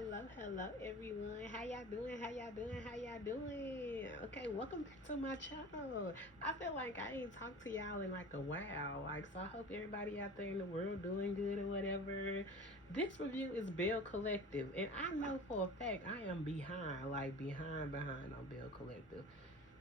Hello, everyone. How y'all doing? Okay, welcome back to my channel. I feel like I ain't talked to y'all in like a while. So I hope everybody out there in the world doing good or whatever. This review is Belle Collective, and I know for a fact I am behind, like behind on Belle Collective.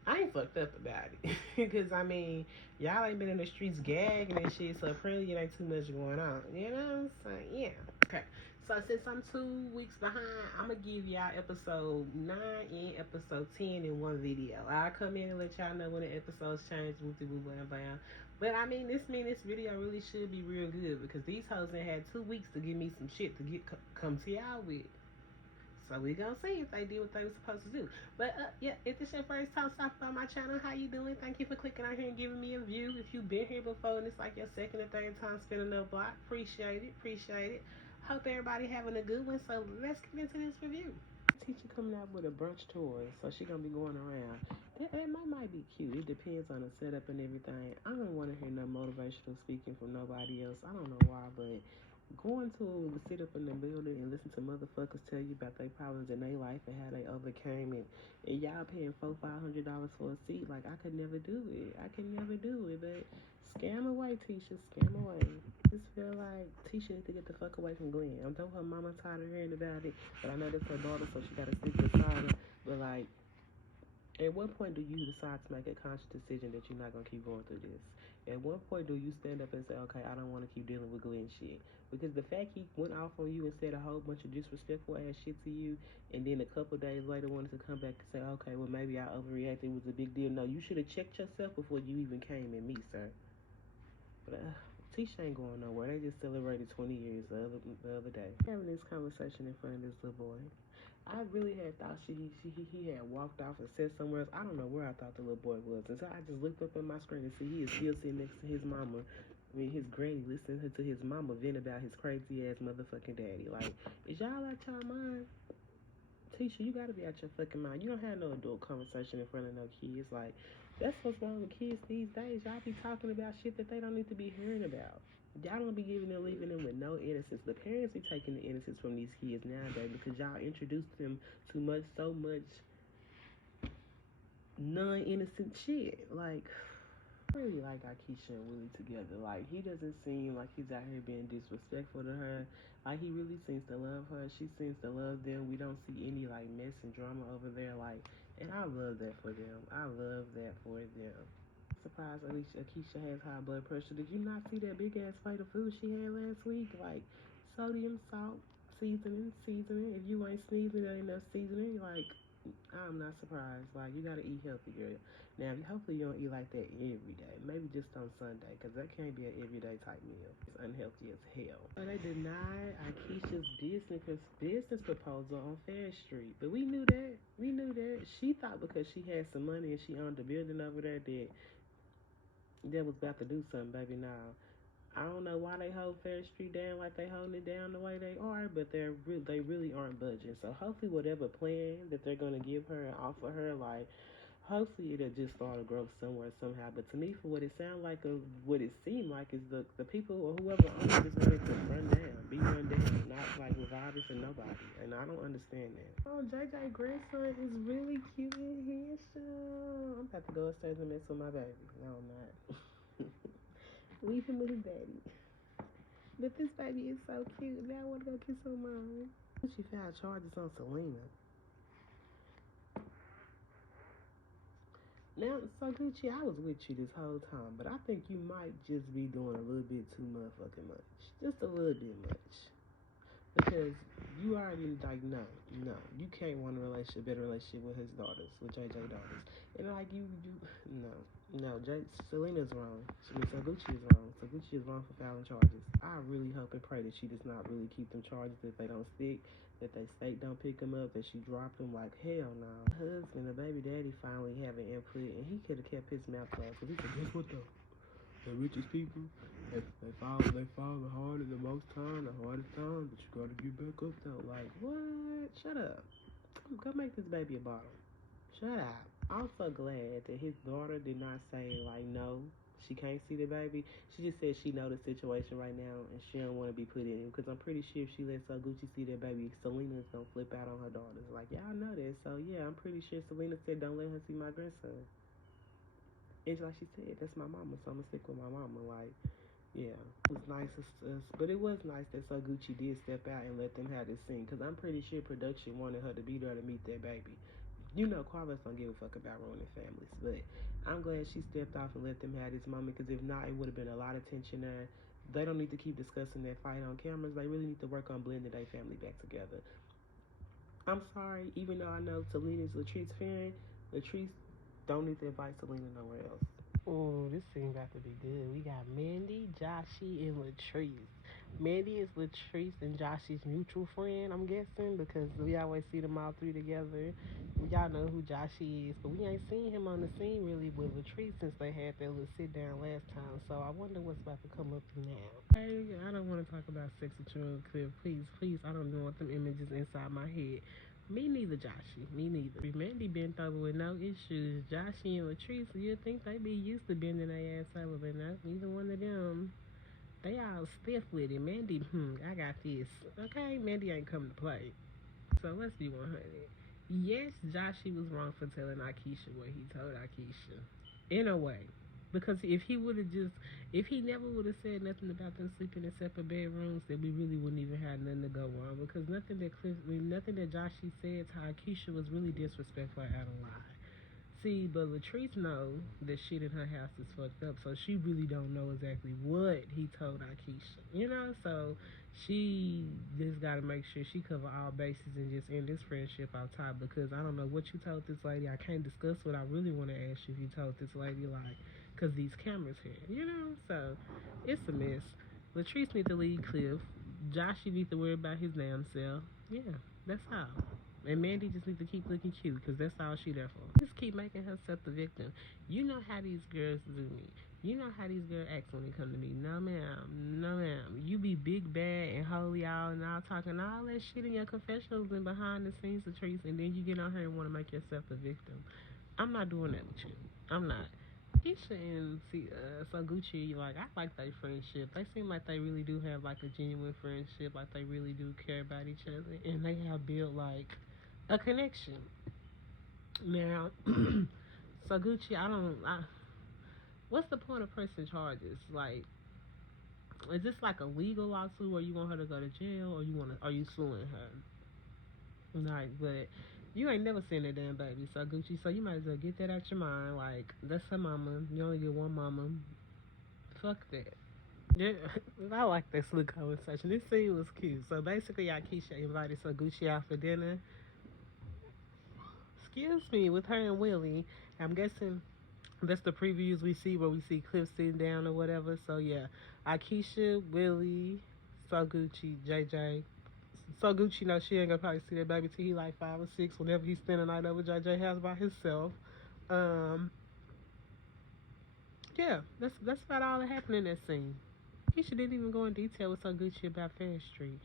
I ain't fucked up about it. Because, I mean, y'all ain't been in the streets gagging and shit, so apparently it ain't too much going on. You know what I'm saying? Yeah. Okay. So, since I'm 2 weeks behind, I'm going to give y'all episode 9 and episode 10 in one video. I'll come in and let y'all know when the episodes change. Whoop-de-whoop, bam, bam. But, I mean, this video really should be real good because these hoes ain't had 2 weeks to give me some shit to come to y'all with. So we gonna see if they did what they were supposed to do. But yeah, if this your first time stopping by my channel, how you doing? Thank you for clicking on here and giving me a view. If you've been here before and it's like your second or third time spinning the block, appreciate it. Hope everybody having a good one. So let's get into this review. Teacher coming out with a brunch tour, so she gonna be going around. That might be cute. It depends on the setup and everything. I don't want to hear no motivational speaking from nobody else. I don't know why, but going to sit up in the building and listen to motherfuckers tell you about their problems in their life and how they overcame it, and y'all paying $400-$500 for a seat, like I could never do it. But scam away, Tisha, scam away. Just feel like Tisha need to get the fuck away from Glenn. I know her mama tired of hearing about it, but I know that's her daughter, so she gotta stick beside her. But like, at what point do you decide to make a conscious decision that you're not gonna keep going through this? At what point do you stand up and say, okay, I don't want to keep dealing with Glenn shit? Because the fact he went off on you and said a whole bunch of disrespectful ass shit to you, and then a couple days later wanted to come back and say, okay, well maybe I overreacted, it was a big deal. No, you should have checked yourself before you even came at me, sir. But Tisha ain't going nowhere. They just celebrated 20 years the other day. Having this conversation in front of this little boy. I really had thought he had walked off and said somewhere else. I don't know where I thought the little boy was. And so I just looked up at my screen and see he is still sitting next to his mama. I mean, his granny listening to his mama vent about his crazy ass motherfucking daddy. Like, is y'all out y'all mind? Tisha, you gotta be out your fucking mind. You don't have no adult conversation in front of no kids. Like, that's what's wrong with kids these days. Y'all be talking about shit that they don't need to be hearing about. Y'all don't be leaving them with no innocence. The parents be taking the innocence from these kids nowadays because y'all introduced them to so much non-innocent shit. Like, I really like Akeisha and Willie together. Like, he doesn't seem like he's out here being disrespectful to her. Like, he really seems to love her. She seems to love them. We don't see any, like, mess and drama over there. Like, and I love that for them. Surprised at least Akeisha has high blood pressure. Did you not see that big ass plate of food she had last week? Like, sodium, salt, seasoning. If you ain't sneezing, there ain't enough seasoning. Like, I'm not surprised. Like, you gotta eat healthy, girl. Now, hopefully you don't eat like that every day. Maybe just on Sunday, because that can't be an everyday type meal. It's unhealthy as hell. So they denied Akeisha's business proposal on Fair Street. But we knew that. She thought because she had some money and she owned the building over there that was about to do something, baby. Now, I don't know why they hold Fair Street down like they holding it down the way they are, but they really aren't budging. So hopefully whatever plan that they're gonna give her and offer her, like, hopefully it'll just start to grow somewhere somehow. But to me, for what it sounded like, what it seemed like, is the people or whoever owns it is going to be run down, not like revive for nobody. And I don't understand that. Oh, JJ grandson is really cute and handsome. I'm about to go upstairs and mess with my baby. No, I'm not. Leave him with his daddy. But this baby is so cute. Now I want to go kiss her mom. She filed charges on Selena. Now, so Gucci, I was with you this whole time, but I think you might just be doing a little bit too motherfucking much. Just a little bit much. Because you already, like, no, you can't want a better relationship with his daughters, with JJ daughters. And like, Selena's wrong. So Gucci is wrong. So Gucci is wrong for filing charges. I really hope and pray that she does not really keep them charges, that they don't stick, that they state don't pick them up, that she dropped them. Like, hell no. Her husband, the baby daddy, finally having input, and he could have kept his mouth closed. Because he said, guess what though? The richest people, they fall the hardest the most time, the hardest time, but you gotta get back up though. Like, what? Shut up. Go make this baby a bottle. Shut up. I'm so glad that his daughter did not say, like, no, She can't see the baby. She just said she know the situation right now and she don't want to be put in it because I'm pretty sure if she lets Gucci see that baby, Selena's gonna flip out on her daughters. Like y'all know that, so yeah, I'm pretty sure Selena said don't let her see my grandson. It's like she said, that's my mama, so I'm gonna stick with my mama. Like, yeah, it was nice, but it was nice that Gucci did step out and let them have this scene because I'm pretty sure production wanted her to be there to meet that baby. You know, Carlos don't give a fuck about ruining families, but I'm glad she stepped off and let them have this moment because if not, it would have been a lot of tension there. They don't need to keep discussing that fight on cameras. They really need to work on blending their family back together. I'm sorry, even though I know Selena's Latrice's fan, Latrice don't need to invite Selena nowhere else. Oh, this scene about to be good. We got Mandy, Joshy, and Latrice. Mandy is Latrice and Joshy's mutual friend, I'm guessing, because we always see them all three together. Y'all know who Joshy is, but we ain't seen him on the scene really with Latrice since they had that little sit down last time. So I wonder what's about to come up now. Hey, I don't want to talk about sex with you, Cliff. Please, I don't want them images inside my head. Me neither, Joshy. Me neither. Mandy bent over with no issues. Joshy and Latrice, you'd think they be used to bending their ass over, but no, neither one of them. They all stiff with it. Mandy, I got this. Okay, Mandy ain't come to play. So let's be 100. Yes, Joshy was wrong for telling Akeisha what he told Akeisha. In a way. Because if he would have if he never would have said nothing about them sleeping in separate bedrooms, then we really wouldn't even have nothing to go on. Because nothing that Joshy said to Akeisha was really disrespectful out of line. See, but Latrice know that shit in her house is fucked up, so she really don't know exactly what he told Akeisha, you know? So she just got to make sure she cover all bases and just end this friendship out top because I don't know what you told this lady. I can't discuss what I really want to ask you if you told this lady, like, because these cameras here, you know? So it's a mess. Latrice need to lead Cliff. Joshy need to worry about his damn self. Yeah, that's all. And Mandy just needs to keep looking cute because that's all she there for. Just keep making herself the victim. You know how these girls do me. You know how these girls act when they come to me. No, ma'am. No, ma'am. You be big, bad, and holy all and all talking all that shit in your confessionals and behind the scenes, Latrice, and then you get on her and want to make yourself the victim. I'm not doing that with you. I'm not. Keisha and so Gucci, like, I like their friendship. They seem like they really do have, like, a genuine friendship. Like, they really do care about each other. And they have built, like, a connection. Now, so Gucci, what's the point of pressing charges? Like, is this like a legal lawsuit where you want her to go to jail, or are you suing her? Like, but you ain't never seen that damn baby, so Gucci, so you might as well get that out your mind. Like, that's her mama. You only get one mama. Fuck that. Yeah, I like this little conversation. This scene was cute. So basically, Akeisha invited Gucci out for dinner. Excuse me, with her and Willie. I'm guessing that's the previews we see where we see Cliff sitting down or whatever. So yeah, Akeisha, Willie, Gucci, JJ. Gucci knows she ain't gonna probably see that baby till he like 5 or 6 whenever he's spending the night over JJ house by himself. Yeah, that's about all that happened in that scene. Keisha didn't even go in detail with Gucci about Fair Street.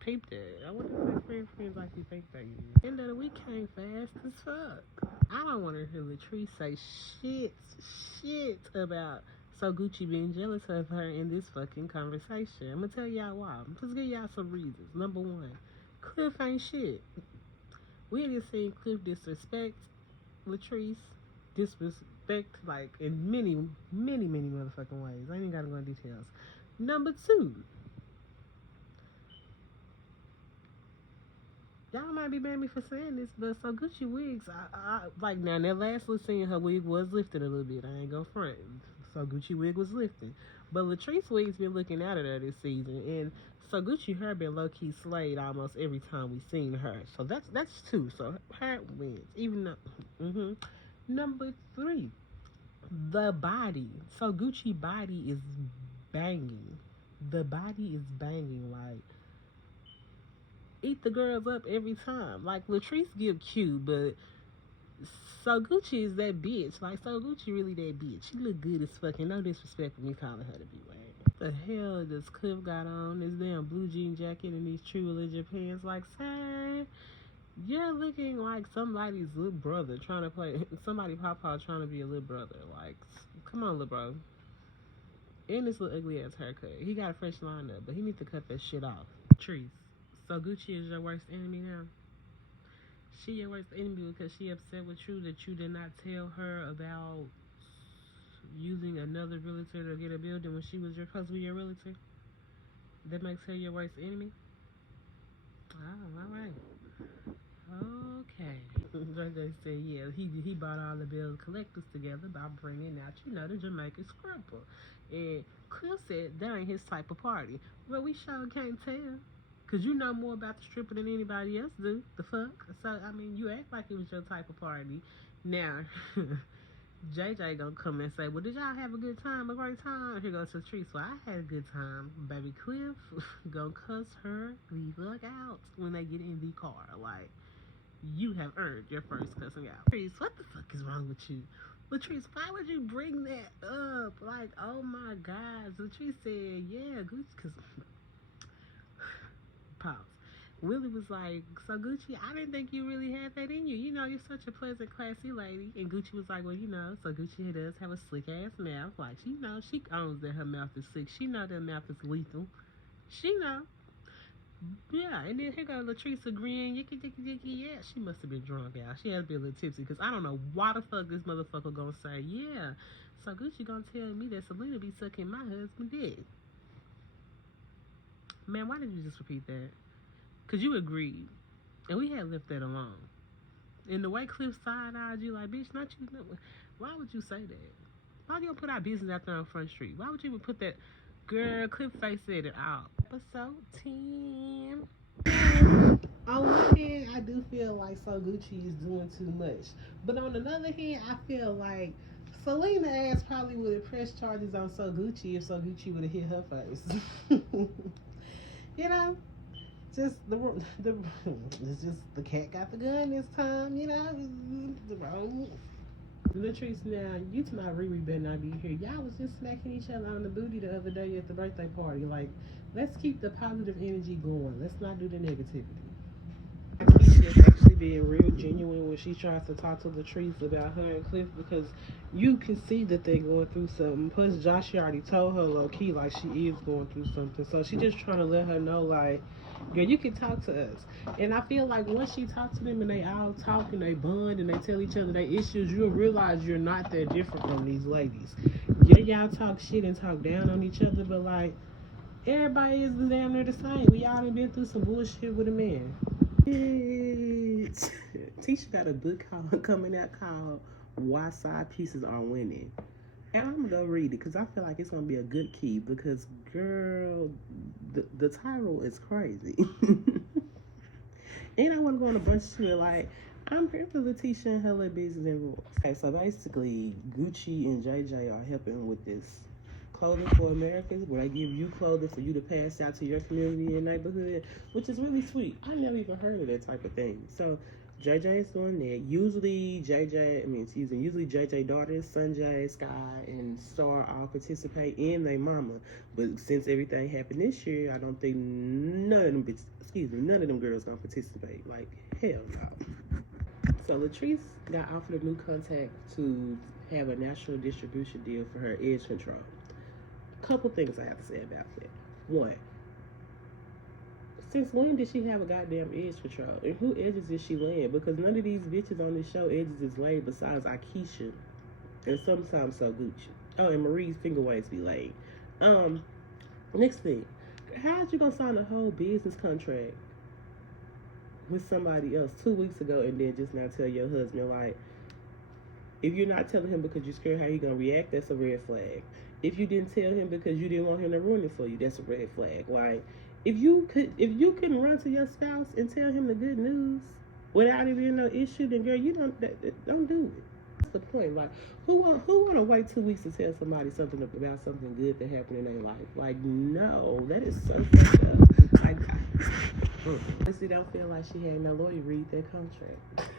Peeped it. I wonder if their friends like we think they use. End of the week came fast as fuck. I don't want to hear Latrice say shit about Gucci being jealous of her in this fucking conversation. I'm gonna tell y'all why. Let's give y'all some reasons. Number one, Cliff ain't shit. We just seen Cliff disrespect Latrice, disrespect like in many motherfucking ways. I ain't gotta go into details. Number two, y'all might be mad at me for saying this, but Gucci wigs, I like now that last little scene, her wig was lifted a little bit. I ain't gonna front. Gucci wig was lifted, but Latrice wig's been looking out at her this season, and Gucci hair been low key slayed almost every time we seen her. So that's two. So her wins, even though. Number three, the body. Gucci body is banging. The body is banging like. Eat the girls up every time. Like Latrice give cute, but Gucci is that bitch. Like Gucci really that bitch. She look good as fucking. No disrespect for me calling her to be wearing. The hell does Cliff got on this damn blue jean jacket and these True Religion pants? Like, sir, You're looking like somebody's little brother trying to play. Somebody papa trying to be a little brother. Like, come on, little bro. And this little ugly ass haircut. He got a fresh lineup, but he needs to cut that shit off. Trees. So Gucci is your worst enemy now? She your worst enemy because she upset with you that you did not tell her about using another realtor to get a building when she was supposed to be your realtor? That makes her your worst enemy? Oh, all right. Okay. JJ said, yeah, he brought all the Belle collectors together by bringing out, the Jamaican scrapper. And Cliff said that ain't his type of party. Well, we sure can't tell. Because you know more about the stripper than anybody else do. The fuck? So, I mean, you act like it was your type of party. Now, JJ gonna come and say, well, did y'all have a good time? A great time? Here goes Patrice. Well, I had a good time. Baby Cliff gonna cuss her the fuck out when they get in the car. Like, you have earned your first cussing out. Patrice, what the fuck is wrong with you? Latrice, why would you bring that up? Like, oh my gosh. Latrice said, yeah, Gucci, because pause. Willie was like, so Gucci, I didn't think you really had that in you. You're such a pleasant, classy lady. And Gucci was like, well, so Gucci does have a slick ass mouth. Like, she owns that her mouth is slick. She know that mouth is lethal. She know. Yeah, and then here go Latrice agreeing, yicky, yicky, yicky, yeah. She must have been drunk, y'all. She had to be a little tipsy, because I don't know why the fuck this motherfucker gonna say, yeah. So Gucci gonna tell me that Selena be sucking my husband dick. Man, why did you just repeat that? Because you agreed. And we had left that alone. And the way Cliff side-eyed you, like, bitch, not you. Why would you say that? Why do you put our business out there on Front Street? Why would you even put that? Girl, Cliff face said it all. Episode 10. On one hand, I do feel like So Gucci is doing too much. But on another hand, I feel like Selena ass probably would have pressed charges on So Gucci if So Gucci would have hit her face. Just it's just the cat got the gun this time, the wrong. Latrice, now you to my Riri better not be here. Y'all was just smacking each other on the booty the other day at the birthday party. Like, let's keep the positive energy going. Let's not do the negativity. Keisha is actually being real genuine when she tries to talk to Latrice about her and Cliff, because you can see that they're going through something. Plus, Josh already told her low key like she is going through something. So she just trying to let her know, like, girl, you can talk to us. And I feel like once she talks to them and they all talk and they bond and they tell each other their issues, you'll realize you're not that different from these ladies. Yeah, y'all talk shit and talk down on each other, but like, everybody is damn near the same. We all done been through some bullshit with a man. Tisha got a book coming out called Why Side Pieces Are Winning. And I'm gonna go read it because I feel like it's gonna be a good key, because girl, the title is crazy. And I want to go on a bunch of shit like, I'm here for Letitia and her little business involved. Okay, so basically Gucci and JJ are helping with this Clothing for Americans, where they give you clothing for you to pass out to your community and neighborhood, which is really sweet. I never even heard of that type of thing. So JJ is doing that. Usually JJ daughters, Sanjay, Sky, and Star all participate in their mama. But since everything happened this year, I don't think none of them girls gonna participate. Like, hell no. So Latrice got offered a new contact to have a national distribution deal for her edge control. Couple things I have to say about that. One, since when did she have a goddamn edge control? And who edges did she land? Because none of these bitches on this show edges is laid besides Akeisha and sometimes So Gucci. Oh, and Marie's finger waves be laid. Next thing, how'd you gonna sign a whole business contract with somebody else 2 weeks ago and then just now tell your husband, like, if you're not telling him because you're scared how he gonna react, that's a red flag. If you didn't tell him because you didn't want him to ruin it for you, that's a red flag. Like, if you couldn't run to your spouse and tell him the good news without it being no issue, then girl, you don't do it. That's the point. Like, who want to wait 2 weeks to tell somebody something about something good that happened in their life? Like, no, that is so fucked up. Like, I honestly don't feel like she had no lawyer read that contract.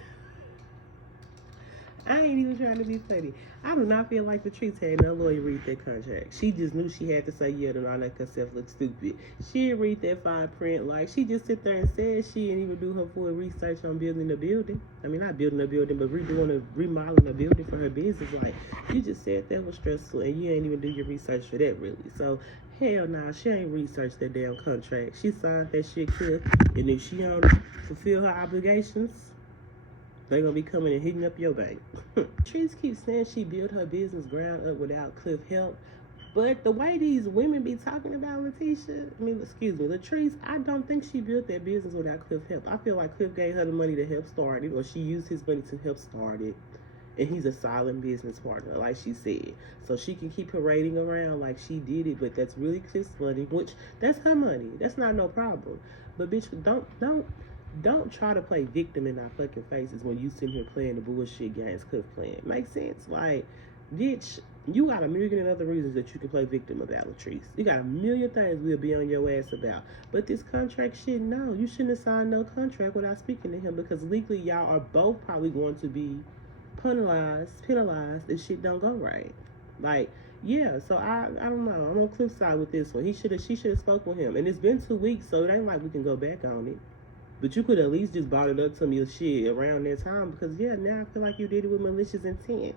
I ain't even trying to be funny. I do not feel like Patrice had no lawyer read that contract. She just knew she had to say yeah to not make herself look stupid. She didn't read that fine print. Like, she just sit there and said she didn't even do her full research on building a building. I mean, not building a building, but remodeling a building for her business. Like, you just said that was stressful, and you ain't even do your research for that, really. So, hell nah, she ain't researched that damn contract. She signed that shit clear, and if she don't fulfill her obligations, they gonna be coming and hitting up your bank. Trees keeps saying she built her business ground up without Cliff help. But the way these women be talking about Latrice, I don't think she built that business without Cliff help. I feel like Cliff gave her the money to help start it, or she used his money to help start it. And he's a solid business partner, like she said. So she can keep parading around like she did it, but that's really Cliff's money, which that's her money. That's not no problem. But bitch, don't try to play victim in our fucking faces when you sitting here playing the bullshit games Cliff playing. Makes sense? Like, bitch, you got a million and other reasons that you can play victim about Latrice. You got a million things we'll be on your ass about. But this contract shit, no. You shouldn't have signed no contract without speaking to him, because legally y'all are both probably going to be penalized if shit don't go right. Like, yeah, so I don't know. I'm on Cliff's side with this one. She should have spoke with him. And it's been 2 weeks, so it ain't like we can go back on it. But you could at least just brought it up to me shit around that time, because yeah, now I feel like you did it with malicious intent.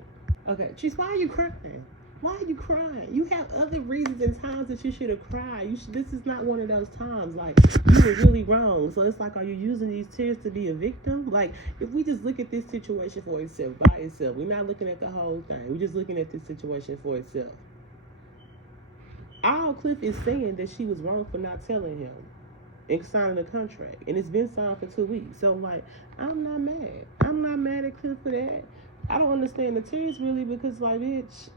Okay, Cheese, why are you crying? Why are you crying? You have other reasons and times that you should have cried. This is not one of those times. Like, you were really wrong. So it's like, are you using these tears to be a victim? Like, if we just look at this situation for itself, by itself, we're not looking at the whole thing. We're just looking at this situation for itself. All Cliff is saying that she was wrong for not telling him and signing the contract, and it's been signed for 2 weeks. So, like, I'm not mad. I'm not mad at Cliff for that. I don't understand the tears really, because, like, bitch,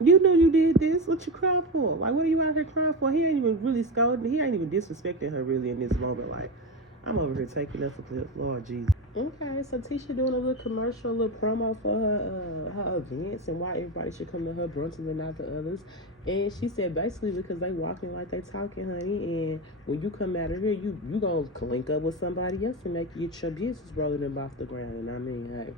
you know you did this. What you crying for? Like, what are you out here crying for? He ain't even really scolding. He ain't even disrespecting her really in this moment. Like, I'm over here taking up for Cliff. Lord Jesus. Okay, so Tisha doing a little commercial, a little promo for her events and why everybody should come to her brunches and not the others. And she said basically because they walking like they talking, honey, and when you come out of here, you gonna link up with somebody else and make your business rolling them off the ground. And I mean, hey,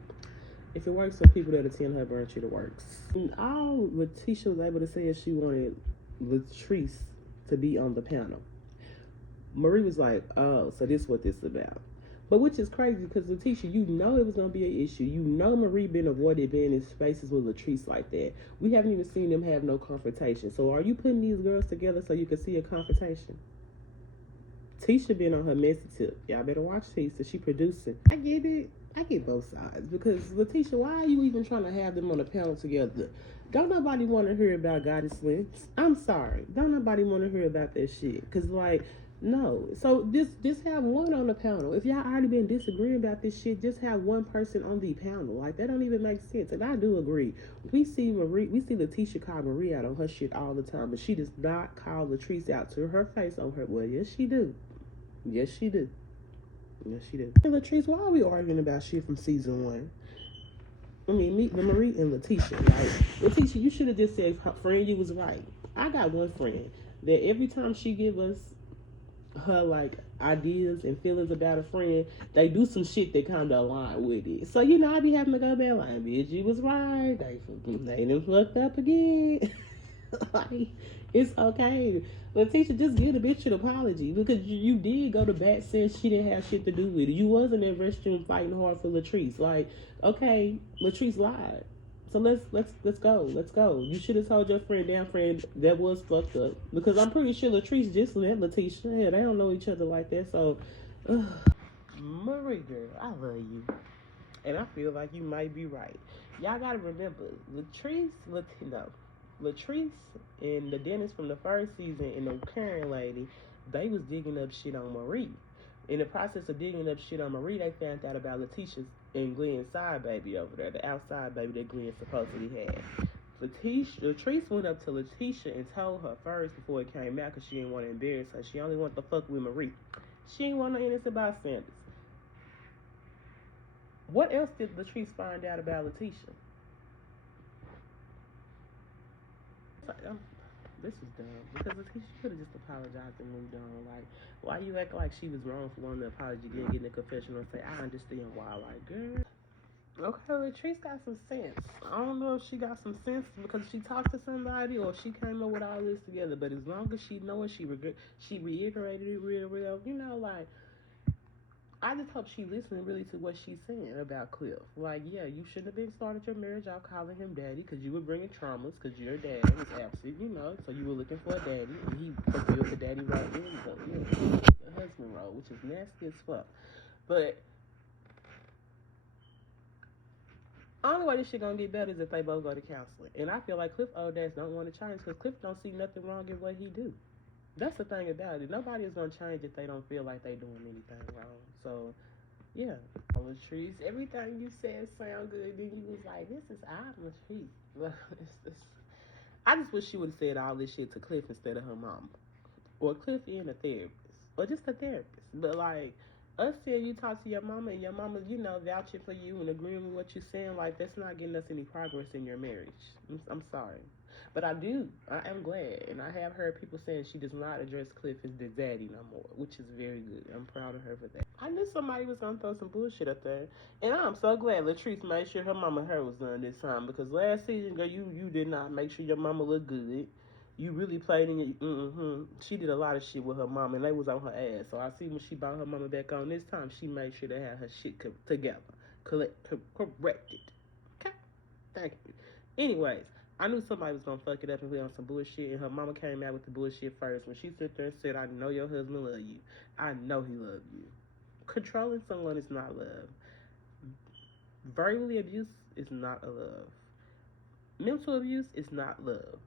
if it works for people that attend her brunch, it works. And all Letitia was able to say is she wanted Latrice to be on the panel. Marie was like, oh, so this is what this is about. But which is crazy, because Letitia, you know it was going to be an issue. You know Marie been avoided being in spaces with Latrice like that. We haven't even seen them have no confrontation. So are you putting these girls together so you can see a confrontation? Tisha been on her messy tip. Y'all better watch Tisha. She producing. I get it. I get both sides. Because, Letitia, why are you even trying to have them on a panel together? Don't nobody want to hear about Goddess Lynch. I'm sorry. Don't nobody want to hear about that shit. Because, like, no. So just have one on the panel. If y'all already been disagreeing about this shit, just have one person on the panel. Like, that don't even make sense. And I do agree. We see Letitia call Marie out on her shit all the time, but she does not call Latrice out to her face on her. Well, yes, she do. Yes, she do. Yes, she do. Hey, Latrice, why are we arguing about shit from season 1? I mean, meet the Marie and Letitia. Like, Letitia, you should have just said, friend, you was right. I got one friend that every time she give us her like ideas and feelings about a friend, they do some shit that kind of align with it. So, you know, I be having to go back like, bitch, you was right. They done fucked up again. Like, it's okay. Letitia, just give the bitch an apology, because you did go to bat since she didn't have shit to do with it. You wasn't in the restroom fighting hard for Latrice. Like, okay, Latrice lied. So let's go. You should have told your friend that was fucked up, because I'm pretty sure Latrice just met Letitia. Yeah, they don't know each other like that. So, Marie girl, I love you, and I feel like you might be right. Y'all gotta remember, Latrice and the dentist from the first season and the Karen lady, they was digging up shit on Marie. In the process of digging up shit on Marie, they found out about Letitia's and Glenn's side baby over there, the outside baby that Glenn supposedly had. Latrice went up to Letitia and told her first before it came out, because she didn't want to embarrass her. She only wanted to fuck with Marie. She didn't want no innocent bystanders. What else did Latrice find out about Letitia? This was dumb, because Letitia could have just apologized and moved on. Like, why you act like she was wrong for wanting the apology, then get in the confessional and say, I understand why. Like, girl. Okay, Latrice got some sense. I don't know if she got some sense because she talked to somebody or she came up with all this together. But as long as she knows she reiterated it real. You know, like I just hope she listened really to what she's saying about Cliff. Like, yeah, you shouldn't have been started your marriage out calling him daddy because you were bringing traumas because your dad was absent, you know. So you were looking for a daddy and he fulfilled the daddy role in the husband role, which is nasty as fuck. But only way this shit gonna get better is if they both go to counseling. And I feel like Cliff old ass don't want to change because Cliff don't see nothing wrong in what he do. That's the thing about it. Nobody is gonna change if they don't feel like they doing anything wrong. So yeah, Latrice, everything you said sound good. Then you was like, this is odd, Latrice. I just wish she would have said all this shit to Cliff instead of her mama. Or Cliff and a therapist. Or just a therapist. But like us saying you talk to your mama and your mama, you know, vouching for you and agreeing with what you're saying, like that's not getting us any progress in your marriage. I'm sorry. But I am glad. And I have heard people saying she does not address Cliff as the daddy no more, which is very good. I'm proud of her for that. I knew somebody was going to throw some bullshit up there. And I'm so glad Latrice made sure her mama hair was done this time. Because last season, girl, you did not make sure your mama looked good. You really played in your, She did a lot of shit with her mama, and they was on her ass. So I see when she brought her mama back on this time, she made sure to have her shit together. Corrected. Okay? Thank you. Anyways, I knew somebody was gonna fuck it up and put on some bullshit, and her mama came out with the bullshit first. When she sit there and said, I know your husband love you. I know he love you. Controlling someone is not love. Verbally abuse is not a love. Mental abuse is not love.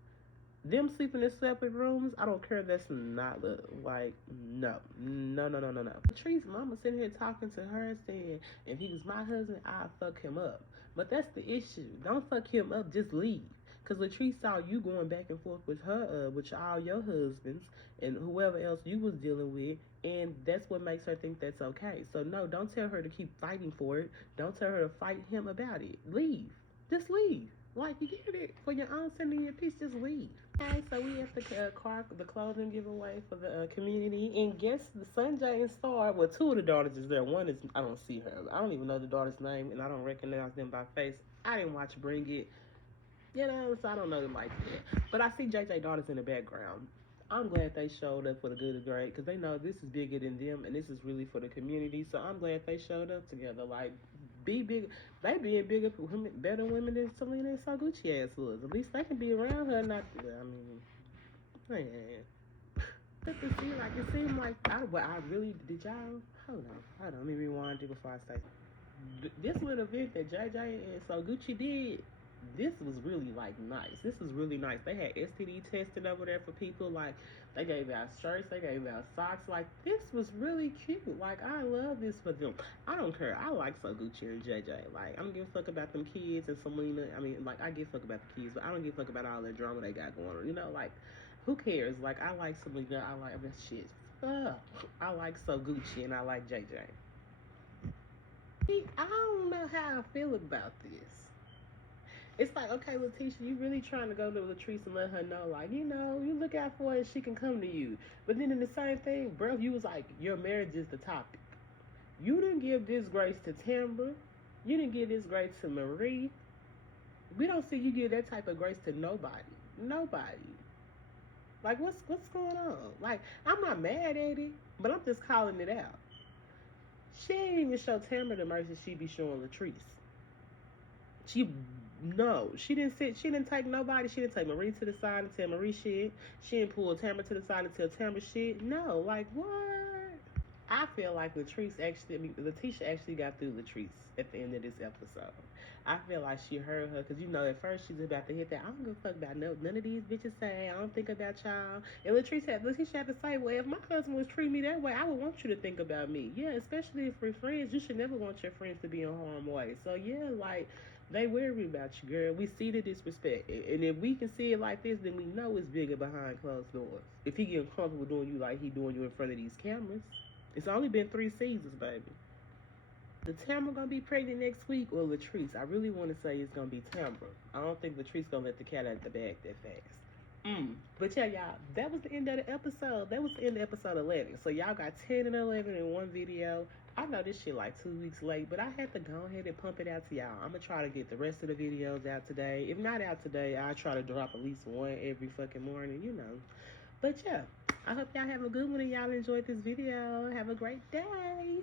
Them sleeping in separate rooms, I don't care. That's not love. Like, no. Patrice's mama sitting here talking to her saying, if he was my husband, I'd fuck him up. But that's the issue. Don't fuck him up, just leave. Because Latrice saw you going back and forth with her, with all your husbands and whoever else you was dealing with, and that's what makes her think that's okay. So no, don't tell her to keep fighting for it. Don't tell her to fight him about it. Leave. Just leave. Like, you get it for your own sanity and your peace, just leave. Okay, so we at the clothing giveaway for the community, and guess the Sanjay and Star. Well, two of the daughters is there. One is I don't see her. I don't even know the daughter's name, and I don't recognize them by face. I didn't watch Bring It, you know, so I don't know them like that. But I see JJ daughters in the background. I'm glad they showed up for the good of great because they know this is bigger than them and this is really for the community. So I'm glad they showed up together. Like, be big. They being bigger, better women than Selena and Saguchi ass was. At least they can be around her. Not, I mean, man. But to see, like, it seemed like I really did y'all. Hold on. Let me rewind it before I say this little event that JJ and Saguchi did. This was really like nice. This was really nice. They had STD testing over there for people. Like, they gave out shirts, they gave out socks. Like, this was really cute. Like, I love this for them. I don't care. I like Gucci and JJ. Like, I don't give a fuck about them kids and Selena. I mean, like, I give a fuck about the kids, but I don't give a fuck about all that drama they got going on. You know, like, who cares? Like, I like Selena. I like that shit. I like Gucci and I like JJ. I don't know how I feel about this. It's like, okay, Letitia, you really trying to go to Latrice and let her know, like, you know, you look out for her and she can come to you. But then in the same thing, bro, you was like, your marriage is the topic. You didn't give this grace to Tambra. You didn't give this grace to Marie. We don't see you give that type of grace to nobody. Nobody. Like, what's going on? Like, I'm not mad at it, but I'm just calling it out. She ain't even show Tambra the mercy she be showing Latrice. She didn't take nobody. She didn't take Marie to the side and tell Marie shit. She didn't pull Tamara to the side and tell Tamara shit. No, like, what? I feel like Letitia actually got through Latrice at the end of this episode. I feel like she heard her, because, you know, at first she's about to hit that, I don't give a fuck about none of these bitches say, I don't think about y'all. And Letitia had to say, well, if my husband was treating me that way, I would want you to think about me. Yeah, especially if we're friends. You should never want your friends to be in harm's way. So, yeah, like, they worry about you, girl. We see the disrespect. And if we can see it like this, then we know it's bigger behind closed doors. If he getting comfortable doing you like he doing you in front of these cameras. It's only been 3 seasons, baby. The Tamra gonna be pregnant next week or Latrice? I really want to say it's gonna be Tamra. I don't think Latrice gonna let the cat out of the bag that fast. But yeah, y'all, that was the end of the episode. That was the end of episode 11. So y'all got 10 and 11 in one video. I know this shit like 2 weeks late, but I had to go ahead and pump it out to y'all. I'm gonna try to get the rest of the videos out today. If not out today, I'll try to drop at least one every fucking morning, you know. But yeah, I hope y'all have a good one and y'all enjoyed this video. Have a great day.